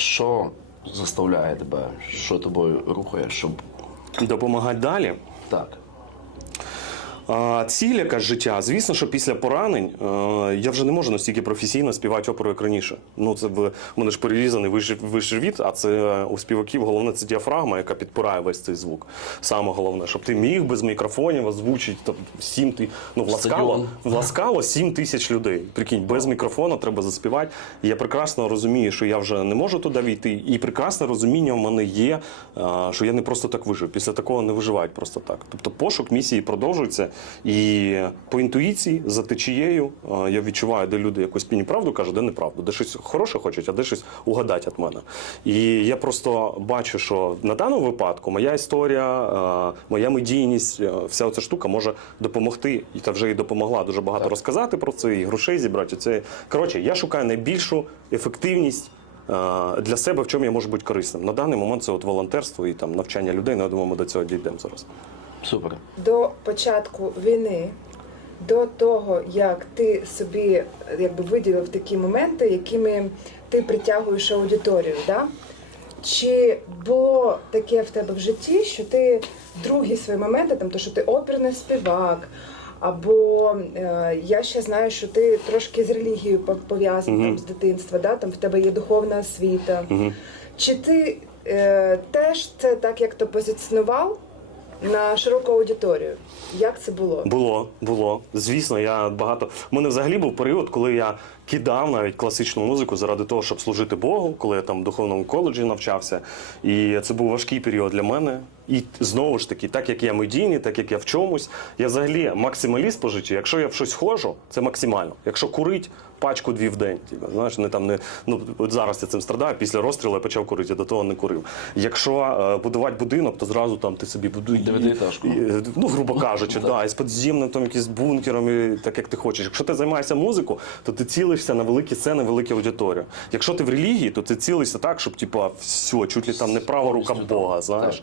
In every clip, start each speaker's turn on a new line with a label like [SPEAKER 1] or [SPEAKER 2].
[SPEAKER 1] Що заставляє тебе, що тобою рухає, щоб
[SPEAKER 2] Допомагати далі.
[SPEAKER 1] так.
[SPEAKER 2] Ціль яка життя, звісно, що після поранень е, я вже не можу настільки професійно співати оперу, як раніше. Ну, це в мене ж перерізаний вищий, живіт, а це у співаків головне це діафрагма, яка підпирає весь цей звук. Саме головне, щоб ти міг без мікрофонів озвучити там, сім ти. Ну, в Ласкало, Ласкало 7 тисяч людей. Прикинь, без мікрофона треба заспівати. Я прекрасно розумію, що я вже не можу туди війти. І прекрасне розуміння в мене є, е, що я не просто так вижив. Після такого не виживають просто так. Тобто пошук місії продовжується. І по інтуїції, за течією, е, я відчуваю, де люди якусь мені правду кажуть, де неправду, де щось хороше хочуть, а де щось угадать від мене. І я просто бачу, що на даному випадку моя історія, е, моя медійність, е, вся ця штука може допомогти, і та вже і допомогла дуже багато розказати про це, і грошей зібрати. Це коротше, я шукаю найбільшу ефективність. Для себе в чому я можу бути корисним на даний момент це от волонтерство і там навчання людей. Ну, я думаю, ми до цього дійдемо зараз.
[SPEAKER 1] Супер.
[SPEAKER 3] до початку війни, до того, як ти собі якби виділив такі моменти, якими ти притягуєш аудиторію, да? чи було таке в тебе в житті, що ти другі свої моменти, там то, що ти оперний співак, або е, я ще знаю, що ти трошки з релігією пов- пов'язаний там, з дитинства, да? там в тебе є духовна освіта. Чи ти е, теж це так як то позиціонував на широку аудиторію? Як це було?
[SPEAKER 2] Було, було. Звісно, я багато. У мене взагалі був період, коли я кидав навіть класичну музику заради того, щоб служити Богу, коли я там в духовному коледжі навчався. І це був важкий період для мене. І знову ж таки, так як я медійний, так як я в чомусь, я взагалі максималіст по житті. Якщо я в щось ходжу, це максимально. Якщо курить, пачку дві в день. Типу, знаєш, не там не ну от зараз я цим страдаю. Після розстрілу я почав курити, я до того не курив. Якщо е, будувати будинок, то зразу там ти собі і- і, ну, грубо кажучи, да, із підземним там якісь бункером, і так як ти хочеш. Якщо ти займаєшся музикою, то ти цілишся на великі сцени, великі аудиторії. Якщо ти в релігії, то ти цілишся так, щоб типа все, чуть ли там не права рука Бога, знаєш,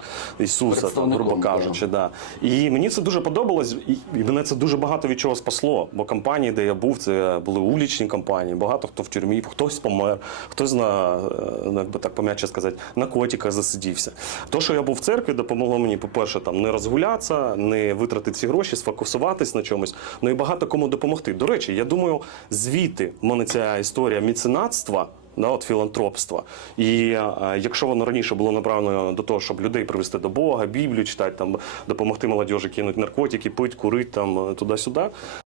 [SPEAKER 2] Ісуса, там, грубо кажучи, да. І мені це дуже подобалось, і, мене це дуже багато від чого спасло. Бо компанії, де я був, це були улічні компанії, багато хто в тюрмі, хтось помер, хтось на, е, ну, як би так пом'яче сказати, на котиках засидівся. То, що я був в церкві, допомогло мені, по-перше, там не розгулятися, не витратити ці гроші, сфокусуватись на чомусь, ну і багато кому допомогти. До речі, я думаю, звідти в мене ця історія міценатства. Да, от філантропства. І е, якщо воно раніше було направлено до того, щоб людей привести до Бога, Біблію читати, там допомогти молодіжі кинути наркотики, пить, курити там е, туди-сюди,